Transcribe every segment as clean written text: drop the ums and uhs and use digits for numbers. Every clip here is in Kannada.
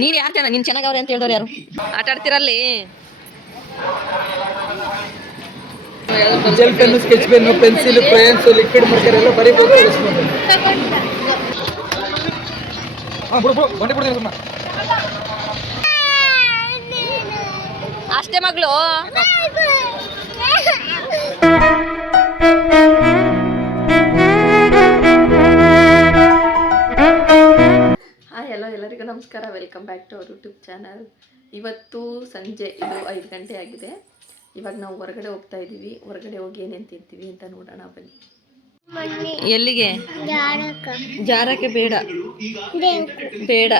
ನೀನು ಯಾರು ಜನ ನೀನು ಚೆನ್ನಾಗವ್ರೆ ಅಂತ ಹೇಳಿದವ್ರು ಯಾರು ಆಟ ಆಡ್ತಿರಲ್ಲಿ gel pen sketch pen pencil crayons liquid marker ಎಲ್ಲ ಬರೀಬಹುದು ಅಷ್ಟೇ ಮಗಳು ಎಲ್ಲರಿಗೂ ನಮಸ್ಕಾರ. Welcome back to our YouTube channel. ಇವತ್ತು ಸಂಜೆ ಇದು 5 ಗಂಟೆ ಆಗಿದೆ. ಇವಾಗ ನಾವು ಹೊರಗಡೆ ಹೋಗ್ತಾ ಇದ್ದೀವಿ. ಹೊರಗಡೆ ಹೋಗಿ ಏನೇನು ತಿಂತೀವಿ ಅಂತ ನೋಡೋಣ ಬನ್ನಿ. ಎಲ್ಲಿಗೆ? ಜಾರಕ್ಕೆ ಬೇಡ ಬೇಡ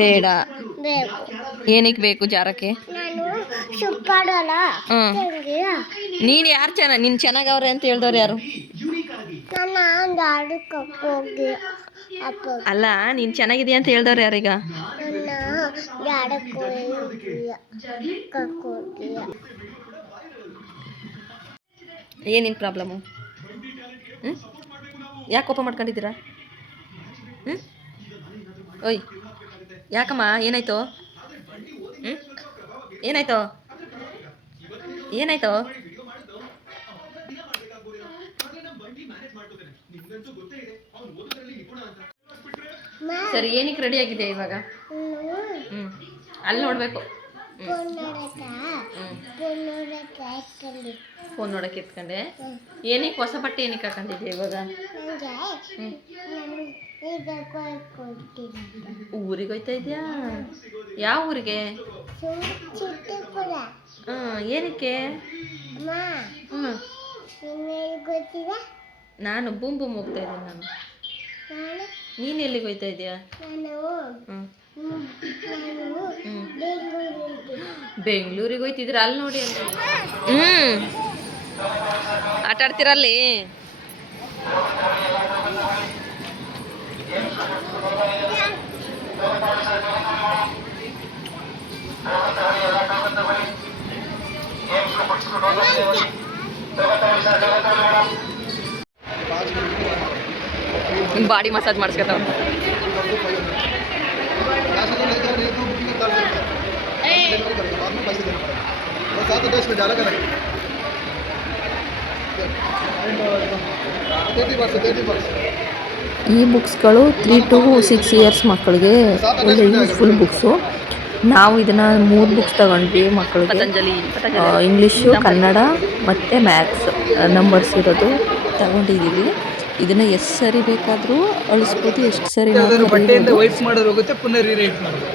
ಬೇಡ. ಏನಕ್ಕೆ ಬೇಕು ಜಾರಕ್ಕೆ? ನೀನು ಯಾರು ನೀನು ಚೆನ್ನಾಗವ್ರೆ ಅಂತ ಹೇಳಿದವ್ರು ಯಾರು? ಅಲ್ಲ ನೀನು ಚೆನ್ನಾಗಿದೆಯಾ ಅಂತ ಹೇಳ್ದವ್ರು ಯಾರೀಗ? ಏನಿನ್ ಪ್ರಾಬ್ಲಮ್ಮು? ಯಾಕೆ ಕೋಪ ಮಾಡ್ಕೊಂಡಿದ್ದೀರಾ? ಓಯ್ ಯಾಕಮ್ಮ ಏನಾಯ್ತು? ಏನಾಯ್ತು ಏನಾಯ್ತು? ಸರಿ ಏನಕ್ಕೆ ರೆಡಿ ಆಗಿದೆ ಇವಾಗ? ಅಲ್ಲಿ ನೋಡಬೇಕು. ಫೋನ್ ನೋಡಕ್ಕೆ ಎತ್ಕೊಂಡೆ. ಏನಕ್ಕೆ ಹೊಸ ಬಟ್ಟೆ ಏನಕ್ಕೆ ಹಾಕೊಂಡಿದ್ದೆ ಇವಾಗ? ಊರಿಗೆ ಹೋಯ್ತಾ ಇದೆಯಾ? ಯಾವ ಊರಿಗೆ? ಏನಕ್ಕೆ? ನಾನು ಬೂಮ್ ಬೂಮ್ ಹೋಗ್ತಾ ಇದ್ದೀನಿ. ನಾನು ನೀನು ಎಲ್ಲಿಗೆ ಹೋಯ್ತಾ ಇದೆಯಾ? ಬೆಂಗಳೂರಿಗೆ ಹೋಯ್ತಿದ್ರ? ಅಲ್ಲಿ ನೋಡಿ ಅಂತ. ಆಟ ಆಡ್ತಿರಲ್ಲಿ ಬಾಡಿ ಮಸಾಜ್ ಮಾಡಿಸ್ಕೊತಾವ. ಈ ಬುಕ್ಸ್ಗಳು 3 to 6 ಇಯರ್ಸ್ ಮಕ್ಕಳಿಗೆ ಒಳ್ಳೆ ಯೂಸ್ಫುಲ್ ಬುಕ್ಸು. ನಾವು ಇದನ್ನು 3 ಬುಕ್ಸ್ ತಗೊಂಡ್ವಿ ಮಕ್ಕಳಿಗೆ. ಇಂಗ್ಲೀಷು, ಕನ್ನಡ ಮತ್ತು ಮ್ಯಾಥ್ಸ್ ನಂಬರ್ಸ್ ಇರೋದು ತಗೊಂಡಿದ್ದೀವಿ. ಇದನ್ನು ಎಷ್ಟು ಸರಿ ಬೇಕಾದರೂ ಅಳಿಸ್ಬೋದು, ಎಷ್ಟು ಸರಿ ಬಟ್ಟೆಯಿಂದ ವೈಟ್ ಮಾಡೋದು ಹೋಗುತ್ತೆ, ಪುನಃ ರೀರೈಟ್ ಮಾಡೋದು.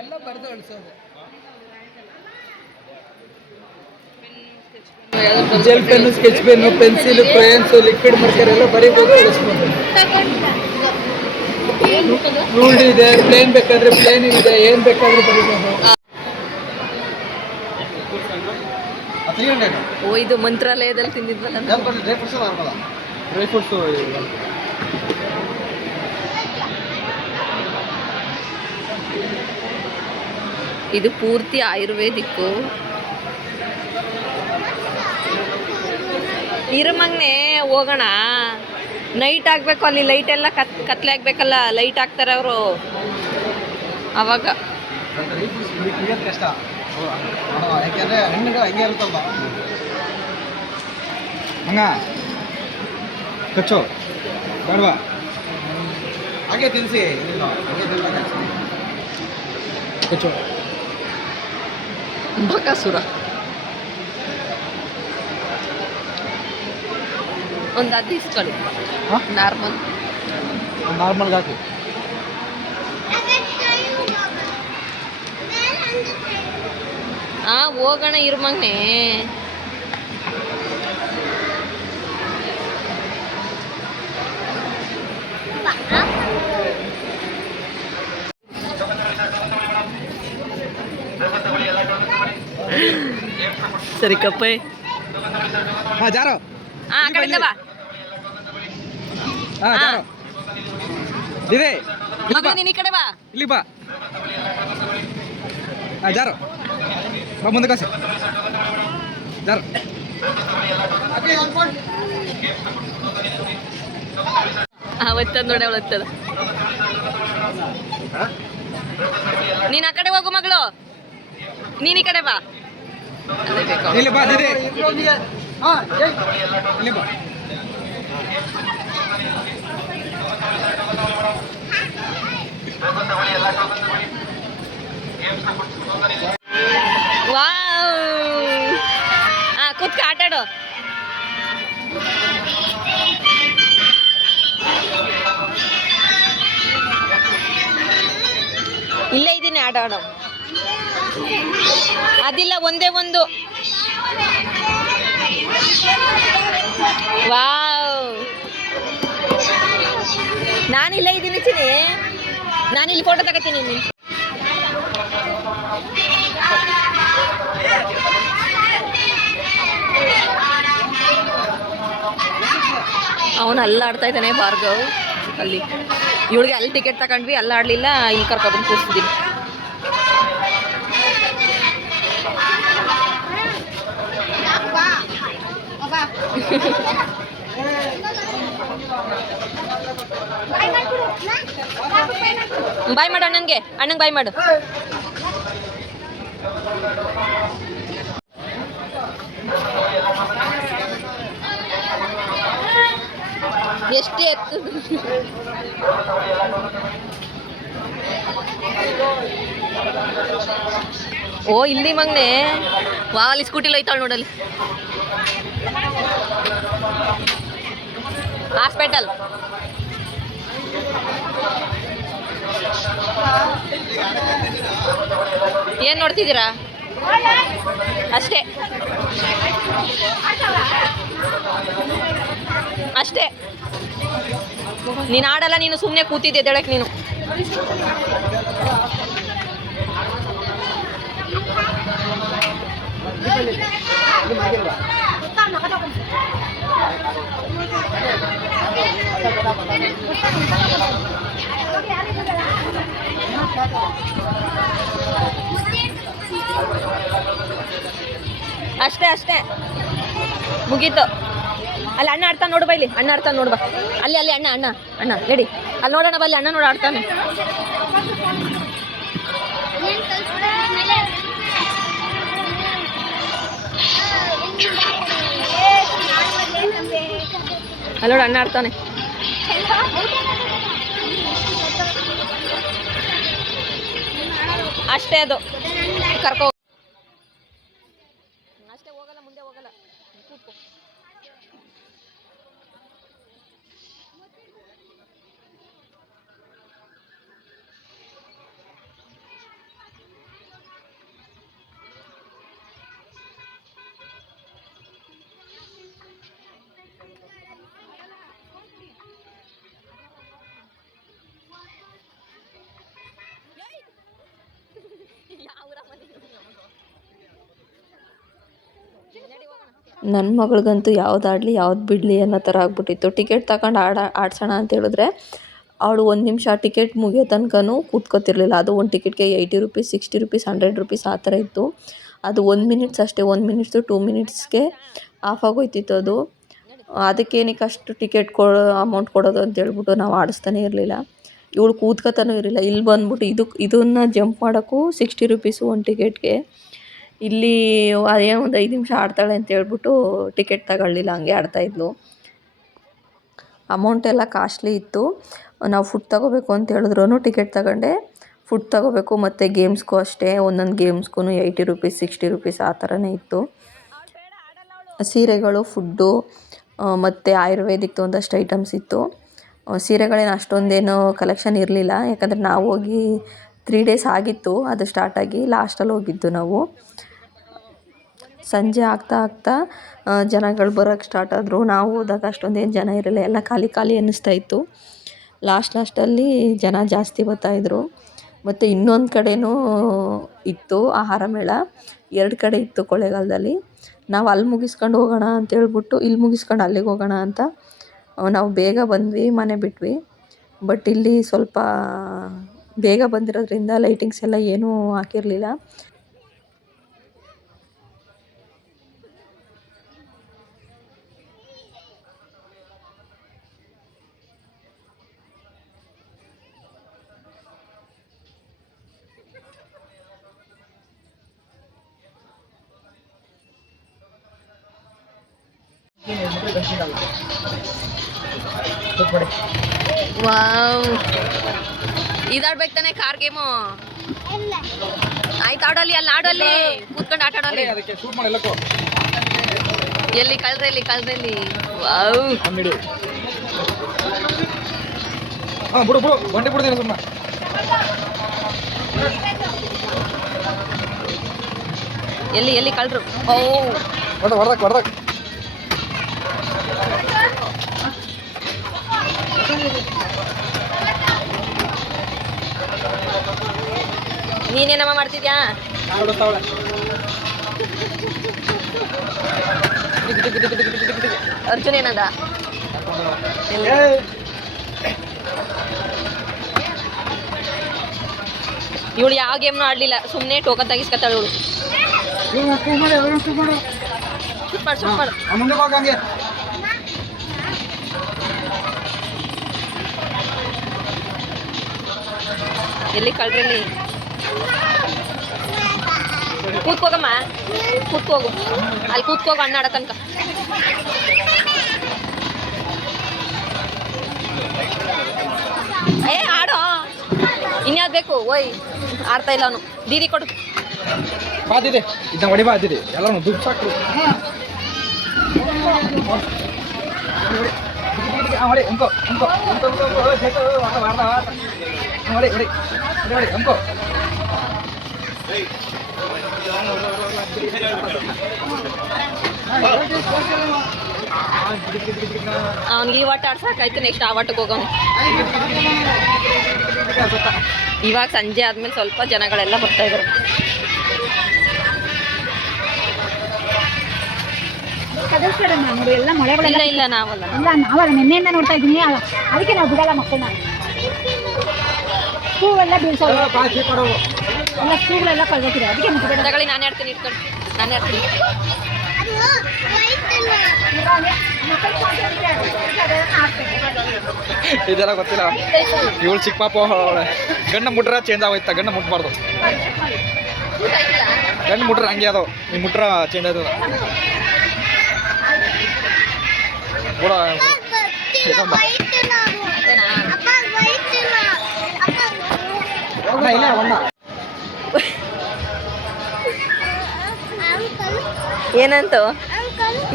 ಎಲ್ಲ ಬರೆದು ಅಳಿಸೋದು. Gel pen sketch pen pencil crayons liquid marker ಎಲ್ಲ ಬರೀಬಹುದು, ಅಳಿಸ್ಬೋದು. ರೂಲ್ಡ್ ಇದೆ, ಪ್ಲೇನ್ ಬೇಕಾದ್ರೆ ಪ್ಲೇನ್ ಇದೆ, ಏನ್ ಬೇಕಾದ್ರೂ ಬರೀಬಹುದು. ಓ ಇದು ಮಂತ್ರಾಲಯದಲ್ಲಿ ತಿಂದಿದ್ವಲ್ಲ ಡ್ರೈ ಫ್ರೂಟ್ಸ್. ಇದು ಪೂರ್ತಿ ಆಯುರ್ವೇದಿಕ್ಕು. ಇರಮಂಗ್ನೆ ಹೋಗೋಣ. ನೈಟ್ ಆಗಬೇಕು, ಅಲ್ಲಿ ಲೈಟ್ ಎಲ್ಲ ಕತ್ಲೆ ಆಗಬೇಕಲ್ಲ, ಲೈಟ್ ಹಾಕ್ತಾರೆ ಅವರು ಅವಾಗ. ಕಷ್ಟ ಯಾಕೆಂದ್ರೆ ಹೆಣ್ಣುಗಳು ಹಂಗೆ ಇರುತ್ತಲ್ವ. ಹಂಗ ಕಚ್ಚೋ ಬೇಡವಾ? ಹಾಗೆ ತಿನ್ನಿಸಿ, ಕಚ್ಚೋ ಬಕಾಸುರ. ಒಂದು ಅದು ಇಸ್ಕೊಳ್ಳಿ, ನಾರ್ಮಲ್ಗೆ ಹಾಕಿ. ಹೋಗೋಣ ಇರುಮಂಗ್ನೆ. ಸರಿ ಕಪ್ಪೆ. ಜಾರೋ ಆ ಕಡೆಯಿಂದ ಬಾ. ಜಾರೋ ಮಗ ನೀನು ಈ ಕಡೆ ಬಾ. ಇಲ್ಲಿ ಬಾ. ಜಾರು ಬಾ ಮುಂದೆ ಕಾಸು ಜಾರು ಒತ್ತದ ನೋಡಿ ಅವಳು ಒತ್ತದ. ನೀನು ಆ ಕಡೆ ಹೋಗು ಮಗಳು, ನೀನು ಈ ಕಡೆ ಬಾ. ಇಲ್ಲಿ ಬಾ ದಿದಿ ಇಲ್ಲಿ ಬಾ. ವಾವ್, ಕೂತ್ಕ ಆಟಾಡು. ಇಲ್ಲೇ ಇದ್ದೀನಿ, ಆಡಾಡೋ. ಅದಿಲ್ಲ, ಒಂದೇ ಒಂದು. ವಾವ್, ನಾನಿಲ್ಲೇ ಇದ್ದೀನಿ ಚಿನಿ, ನಾನಿಲ್ಲಿ ಫೋಟೋ ತಗೋತೀನಿ. ಅವನು ಅಲ್ಲಿ ಆಡ್ತಾ ಇದ್ದಾನೆ ಭಾರ್ಗವ್. ಅಲ್ಲಿ ಇವಳಿಗೆ ಅಲ್ಲಿ ಟಿಕೆಟ್ ತಗೊಂಡ್ವಿ, ಅಲ್ಲಿ ಆಡಲಿಲ್ಲ, ಇಲ್ಲಿ ಕರ್ಕೊಬಂದು ಕೂರಿಸಿದ್ದೀನಿ. ಬಾಯ್ ಮಾಡು ಅಣ್ಣನಿಗೆ, ಅಣ್ಣಂಗೆ ಬಾಯ್ ಮಾಡು. ಎಷ್ಟೇ ಎತ್ತು. ಓ ಇಲ್ಲಿ ಮಗ್ನೆ, ವಾ ಅಲ್ಲಿ ಸ್ಕೂಟಿಲಿ ಹೋಯ್ತಾಳು ನೋಡಲ್ಲಿ. ಹಾಸ್ಪಿಟಲ್ ಏನ್ ನೋಡ್ತಿದ್ದೀರಾ? ಅಷ್ಟೇ ಅಷ್ಟೇ, ನೀನು ಆಡಲ್ಲ, ನೀನು ಸುಮ್ಮನೆ ಕೂತಿದ್ದೆ ಎದ್ದೇಳಕ್ಕೆ ನೀನು. ಅಷ್ಟೇ ಅಷ್ಟೇ, ಮುಗೀತು. ಅಲ್ಲಿ ಅಣ್ಣ ಆಡ್ತಾನೆ ನೋಡು ಬಾ, ಇಲ್ಲಿ ಅಣ್ಣ ಆಡ್ತಾನೆ ನೋಡು ಬಾ. ಅಲ್ಲಿ ಅಲ್ಲಿ ಅಣ್ಣ ಅಣ್ಣ ಅಣ್ಣ ರೆಡಿ, ಅಲ್ಲಿ ನೋಡೋಣ ಬಾ, ಅಲ್ಲಿ ಅಣ್ಣ ನೋಡಿ ಆಡ್ತಾನೆ. ಅಲ್ಲಿ ನೋಡಿ ಅಣ್ಣ ಆಡ್ತಾನೆ. ಅಷ್ಟೇ, ಅದು ಕರ್ಕೋ. ಅಷ್ಟೇ, ಹೋಗಲ್ಲ, ಮುಂದೆ ಹೋಗಲ್ಲ, ಕೂತ್ಕೋ. ನನ್ನ ಮಗಳಿಗಂತೂ ಯಾವ್ದಾಡಲಿ ಯಾವ್ದು ಬಿಡಲಿ ಅನ್ನೋ ಥರ ಆಗ್ಬಿಟ್ಟಿತ್ತು. ಟಿಕೆಟ್ ತಗೊಂಡು ಆಡ್ಸೋಣ ಅಂತ ಹೇಳಿದ್ರೆ ಅವಳು 1 ನಿಮಿಷ ಟಿಕೆಟ್ ಮುಗಿಯೋ ತನಕನೂ ಕೂತ್ಕೋತಿರ್ಲಿಲ್ಲ. ಅದು ಒಂದು ಟಿಕೆಟ್ಗೆ 80 ರುಪೀಸ್, 60 ರುಪೀಸ್, 100 ರುಪೀಸ್ ಆ ಥರ ಇತ್ತು. ಅದು 1 ಮಿನಿಟ್ಸ್ ಅಷ್ಟೇ, 1 ಮಿನಿಟ್ಸು 2 ಮಿನಿಟ್ಸ್ಗೆ ಆಫ್ ಆಗೋಯ್ತಿತ್ತು ಅದು. ಅದಕ್ಕೇನಕ್ಕೆ ಅಷ್ಟು ಟಿಕೆಟ್ ಅಮೌಂಟ್ ಕೊಡೋದು ಅಂತ ಹೇಳ್ಬಿಟ್ಟು ನಾವು ಆಡಿಸ್ತಾನೆ ಇರಲಿಲ್ಲ. ಇವಳು ಕೂತ್ಕೋತಾನೂ ಇರಲಿಲ್ಲ. ಇಲ್ಲಿ ಬಂದ್ಬಿಟ್ಟು ಇದನ್ನು ಜಂಪ್ ಮಾಡೋಕ್ಕೂ 60 ರುಪೀಸು ಒಂದು ಟಿಕೆಟ್ಗೆ. ಇಲ್ಲಿ ಅದೇನೋ ಒಂದು 5 ನಿಮಿಷ ಆಡ್ತಾಳೆ ಅಂತ ಹೇಳ್ಬಿಟ್ಟು ಟಿಕೆಟ್ ತಗೊಳ್ಳಿಲ್ಲ, ಹಂಗೆ ಆಡ್ತಾಯಿದ್ಲು. ಅಮೌಂಟ್ ಎಲ್ಲ ಕಾಸ್ಟ್ಲಿ ಇತ್ತು. ನಾವು ಫುಡ್ ತೊಗೋಬೇಕು ಅಂತ ಹೇಳಿದ್ರು ಟಿಕೆಟ್ ತಗೊಂಡೆ. ಫುಡ್ ತೊಗೋಬೇಕು, ಮತ್ತು ಗೇಮ್ಸ್ಗೂ ಅಷ್ಟೇ, ಒಂದೊಂದು ಗೇಮ್ಸ್ಗೂ 80 ರುಪೀಸ್, 60 ರುಪೀಸ್ ಆ ಥರನೇ ಇತ್ತು. ಸೀರೆಗಳು, ಫುಡ್ಡು ಮತ್ತು ಆಯುರ್ವೇದಿಕ್ದು ಒಂದಷ್ಟು ಐಟಮ್ಸ್ ಇತ್ತು. ಸೀರೆಗಳೇನು ಅಷ್ಟೊಂದೇನು ಕಲೆಕ್ಷನ್ ಇರಲಿಲ್ಲ, ಯಾಕಂದರೆ ನಾವು ಹೋಗಿ 3 ಡೇಸ್ ಆಗಿತ್ತು ಅದು ಸ್ಟಾರ್ಟಾಗಿ. ಲಾಸ್ಟಲ್ಲಿ ಹೋಗಿದ್ದು ನಾವು. ಸಂಜೆ ಆಗ್ತಾ ಜನಗಳು ಬರೋಕ್ಕೆ ಸ್ಟಾರ್ಟ್ ಆದರು. ನಾವು ಹೋದಾಗ ಅಷ್ಟೊಂದೇನು ಜನ ಇರಲಿಲ್ಲ, ಎಲ್ಲ ಖಾಲಿ ಖಾಲಿ ಅನ್ನಿಸ್ತಾಯಿತ್ತು. ಲಾಸ್ಟಲ್ಲಿ ಜನ ಜಾಸ್ತಿ ಬರ್ತಾಯಿದ್ರು. ಮತ್ತು ಇನ್ನೊಂದು ಕಡೆನೂ ಇತ್ತು ಆಹಾರ ಮೇಳ, 2 ಕಡೆ ಇತ್ತು ಕೊಳ್ಳೇಗಾಲದಲ್ಲಿ. ನಾವು ಅಲ್ಲಿ ಮುಗಿಸ್ಕೊಂಡು ಹೋಗೋಣ ಅಂತ ಹೇಳ್ಬಿಟ್ಟು ಇಲ್ಲಿ ಮುಗಿಸ್ಕೊಂಡು ಅಲ್ಲಿಗೆ ಹೋಗೋಣ ಅಂತ ನಾವು ಬೇಗ ಬಂದ್ವಿ, ಮನೆ ಬಿಟ್ವಿ. ಬಟ್ ಇಲ್ಲಿ ಸ್ವಲ್ಪ ಬೇಗ ಬಂದಿರೋದ್ರಿಂದ ಲೈಟಿಂಗ್ಸ್ ಎಲ್ಲ ಏನೂ ಹಾಕಿರಲಿಲ್ಲ. ವಾವ್, ಇದಾಡ್ಬೇಕು ತಾನೆ ಕಾರ್ ಗೇಮು. ಆಯ್ತು ಆಡೋಲ್ಲಿ, ಅಲ್ಲಿ ಆಡೋಲ್ಲಿ ಕೂತ್ಕೊಂಡು ಆಟ ಆಡೋಲ್ಲಿ. ಎಲ್ಲಿ ಕಳ್ದ್ರಲ್ಲಿ. ವಾವ್, ಎಲ್ಲಿ ಕಳ್ರು. ಓ ನೀನೇನಮ್ಮ ಮಾಡ್ತಿದ್ಯಾ? ಅರ್ಜುನ್ ಏನದ? ಇವಳು ಯಾವ ಗೇಮ್ನು ಆಡ್ಲಿಲ್ಲ, ಸುಮ್ಮನೆ ಟೋಕನ್ ತೆಗಿಸ್ಕೊತಾಳೆ ಇವಳು. ಎಲ್ಲಿ ಕಳ್ರಲ್ಲಿ? ಕೂತ್ಕೋಗಮ್ಮ, ಕೂತ್ಕೋಗು, ಅಲ್ಲಿ ಕೂತ್ಕೋಗು ಅಣ್ಣ ಆಡೋ ತನಕ. ಏ ಆಡೋ, ಇನ್ಯಾವ್ದು ಬೇಕು? ಓಯ್ ಆಡ್ತಾ ಇಲ್ಲ ಅವನು. ದೀದಿ ಕೊಡು. ಬಾದಿದೆ ಇದನ್ನ ಹೊಡಿ, ಬಾದಿದೆ ಎಲ್ಲ ದುಡ್ಡು ಸಾಕು. ಹೊಡಿ ಅಂಕೋ ಅಂಕೋ ಅಂಕೋ ಹೊಡಿ ಹೊಡಿ ಹೊಡಿ ಅಂಕೋ. ಅವನಿಗೆ ಈ ವಾಟ ಆಡ್ಸಾಕಾಯ್ತು, ನೆಕ್ಸ್ಟ್ ಆ ವಾಟಕ್ಕೆ ಹೋಗೋಣ. ಇವಾಗ ಸಂಜೆ ಆದ್ಮೇಲೆ ಸ್ವಲ್ಪ ಜನಗಳೆಲ್ಲ ಬರ್ತಾ ಇದ್ದಾರೆ. ಎಲ್ಲ ಮಳೆಗಳೆಲ್ಲ ಇಲ್ಲ ನಾವಲ್ಲ ನಾವಲ್ಲ, ನಿನ್ನೆಯಿಂದ ನೋಡ್ತಾ ಇದ್ದೀನಿ. ಅದಕ್ಕೆ ನಾವು ಬಿಡಲ್ಲ ಮಕ್ಕಳನ್ನ. ಹೂವೆಲ್ಲ ಬೀಳ್ಸೋದು, ಎಲ್ಲ ಹೂಗಳೆಲ್ಲ ಕಳ್ದೋಗಿದೆ. ಅದಕ್ಕೆ ತಗೊಳ್ಳಿ, ನಾನೇ ಆಡ್ತೀನಿ, ಇಟ್ಕೊಂಡು ನಾನೇ ಆಡ್ತೀನಿ. ಇದೆಲ್ಲ ಗೊತ್ತಿಲ್ಲ. ಇವಳು ಚಿಕ್ಕ ಪಾಪ ಗಂಡ ಮುಟ್ರ ಚೇಂಜ್ ಆಗೋಯ್ತಾ? ಗಂಡ ಮುಟ್ಬಾರ್ದು, ಗಂಡ ಮುಟ್ರ ಹಂಗೆ ಅದು, ಈ ಮುಟ್ರ ಚೇಂಜ್ ಆಯ್ತದ. ಕೂಡ ಏನಂತು?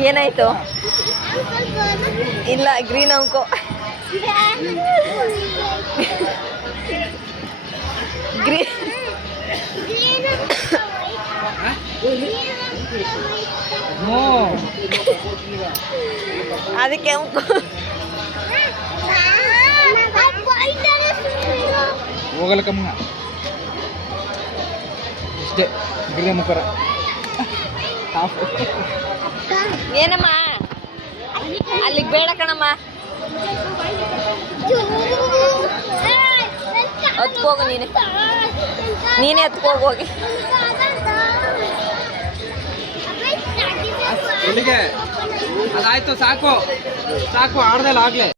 ಏನಾಯ್ತು? ಇಲ್ಲ ಗ್ರೀನ್ ಅಂಕೋ. ಗ್ರೀನ್ ಅದಕ್ಕೆ ಅಂಕೋ. ಹೋಗಲಕ್ಕಮ್ಮ ಇಷ್ಟೇ ಗಿರಿ ಮುಖರ. ಏನಮ್ಮ ಅಲ್ಲಿಗೆ ಬೇಡ ಕಣಮ್ಮ, ಹತ್ಕೋಗು, ನೀನೇ ಹತ್ಕೋಗಿ. ಇಲ್ಲಿಗೆ ಅದಾಯ್ತು, ಸಾಕು ಸಾಕು, ಆಡ್ದಲ್ಲ ಆಗ್ಲೇ.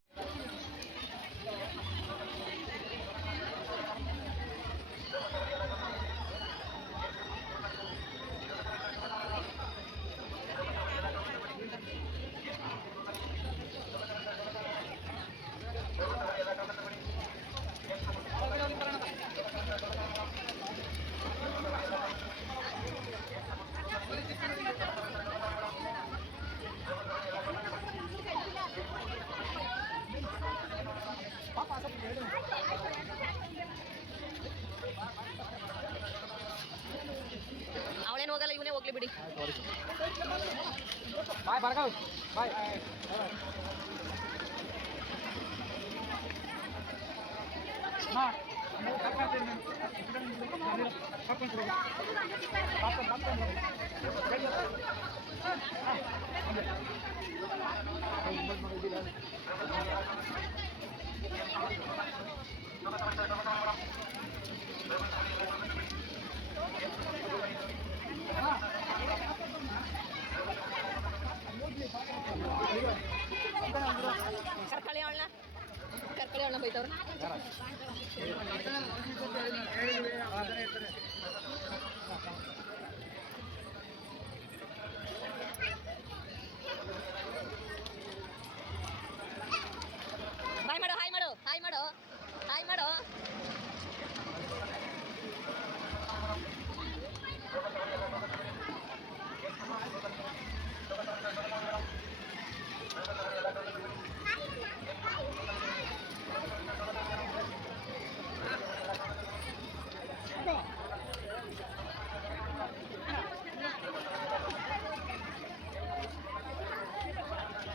ಅವಳೇನು ಹೋಗಲ್ಲ, ಇವನೇ ಹೋಗ್ಲಿ ಬಿಡಿ. ಬಾಯ್ ಭಾರ್ಗವ್, ಬಾಯ್. ಹೋಯ್ತವ್ರ ಹಾಯ್ ಮಾಡು ಹಾಯ್ ಮಾಡು ಹಾಯ್ ಮಾಡು ಹಾಯ್ ಮಾಡು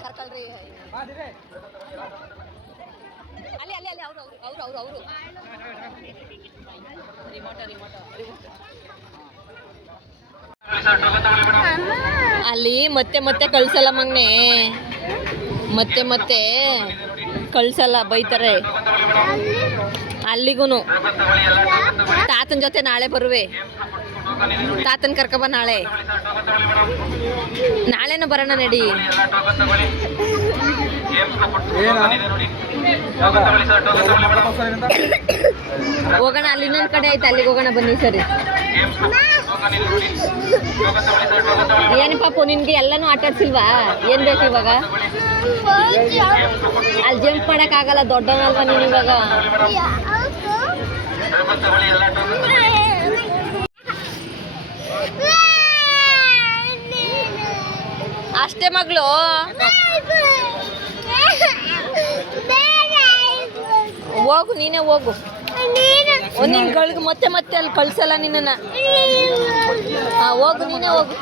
ಕರ್ಕಲ್ರಿ ಅಲ್ಲಿ ಅಲ್ಲಿ ಅಲ್ಲಿ ಅವರು ಅವರು ಅವರು ಅವರು ರಿಮೋಟ್ ರಿಮೋಟ್ ರಿಮೋಟ್ ಅಲ್ಲಿ ಮತ್ತೆ ಮತ್ತೆ ಕಳ್ಸಲ್ಲ ಮಗ್ನೆ ಮತ್ತೆ ಮತ್ತೆ ಕಳ್ಸಲ್ಲ ಬೈತಾರೆ ಅಲ್ಲಿಗೂ ತಾತನ ಜೊತೆ ನಾಳೆ ಬರುವೆ ತಾತನ ಕರ್ಕೊಬ ನಾಳೆನೂ ಬರೋಣ ನಡಿ ಹೋಗೋಣ ಅಲ್ಲಿ ಇನ್ನೊಂದು ಕಡೆ ಐತೆ ಅಲ್ಲಿಗೆ ಹೋಗೋಣ ಬನ್ನಿ ಸರಿ ಏನು ಪಾಪು ನಿನ್ಗೆ ಎಲ್ಲನೂ ಆಟಾಡ್ಸಿಲ್ವಾ ಏನ್ ಬೇಕು ಇವಾಗ ಅಲ್ಲಿ ಜಂಪ್ ಮಾಡಕ್ ಆಗಲ್ಲ ದೊಡ್ಡವನಲ್ವಾ ನೀನು ಇವಾಗ ಅಷ್ಟೇ ಮಗಳು ಹೋಗು ನೀನೇ ಹೋಗು ನಿನ್ಗಳಿಗೆ ಮತ್ತೆ ಮತ್ತೆ ಅಲ್ಲಿ ಕಳ್ಸಲ್ಲ ನಿನ್ನ ಹೋಗು ನೀನೇ ಹೋಗು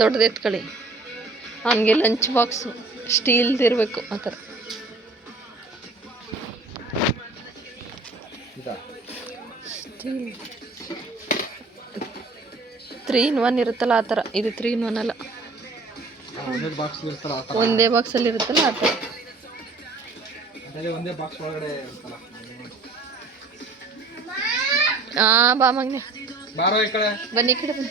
ದೊಡ್ಡದು ಎತ್ಕೊಳ್ಳಿ ಅವನಿಗೆ ಲಂಚ್ ಬಾಕ್ಸು ಸ್ಟೀಲ್ದಿರ್ಬೇಕು ಆ ಥರ ಸ್ಟೀಲ್ 3 in 1 ಇರುತ್ತಲ್ಲ ಆ ಥರ ಇದು 3 in 1 ಅಲ್ಲ ಒಂದೇ ಬಾಕ್ಸಲ್ಲಿ ಇರುತ್ತಲ್ಲ ಆ ಥರ ಹಾಂ ಬಾ ಮಗ್ನೆ ಬನ್ನಿ ಈ ಕಡೆ ಬನ್ನಿ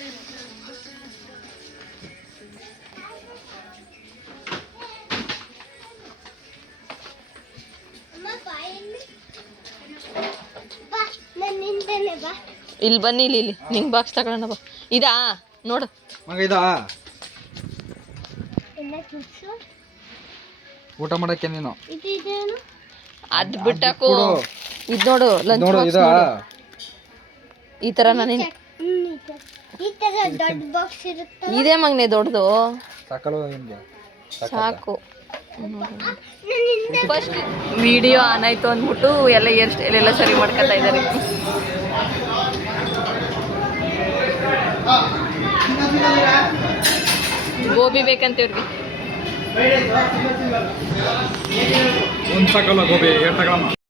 ಇಲ್ಲಿ ಬನ್ನಿ ಇಲ್ಲಿ ನಿಂಗೆ ಬಾಕ್ಸ್ ತಗೊಳ್ಳೋಣ ಬಾ ಇದಾ ನೋಡು ಇದಾ ಊಟ ಮಾಡಕ್ಕೆ ನೀನು ಅದ್ ಬಿಟ್ಟಾಕು ಇದು ನೋಡು ಲಂಚ್ ಬಾಕ್ಸ್ ಈ ತರ ನಾನು ಇದೇ ಮಗ್ನೆ ದೊಡ್ಡದು ಸಾಕು ಫಸ್ಟ್ ವಿಡಿಯೋ ಆನ್ ಆಯ್ತು ಅಂದ್ಬಿಟ್ಟು ಎಲ್ಲ ಹೇರ್ ಸ್ಟೈಲ್ ಎಲ್ಲ ಸರಿ ಮಾಡ್ಕೊತಾ ಇದ್ದಾರೆ ಗೋಬಿ ಬೇಕಂತ ಇವ್ರಿಗೆ ಒಂದು ಸಾಕಲ್ಲ ಗೋಬಿ 2 ತಗೊಳಮ್ಮ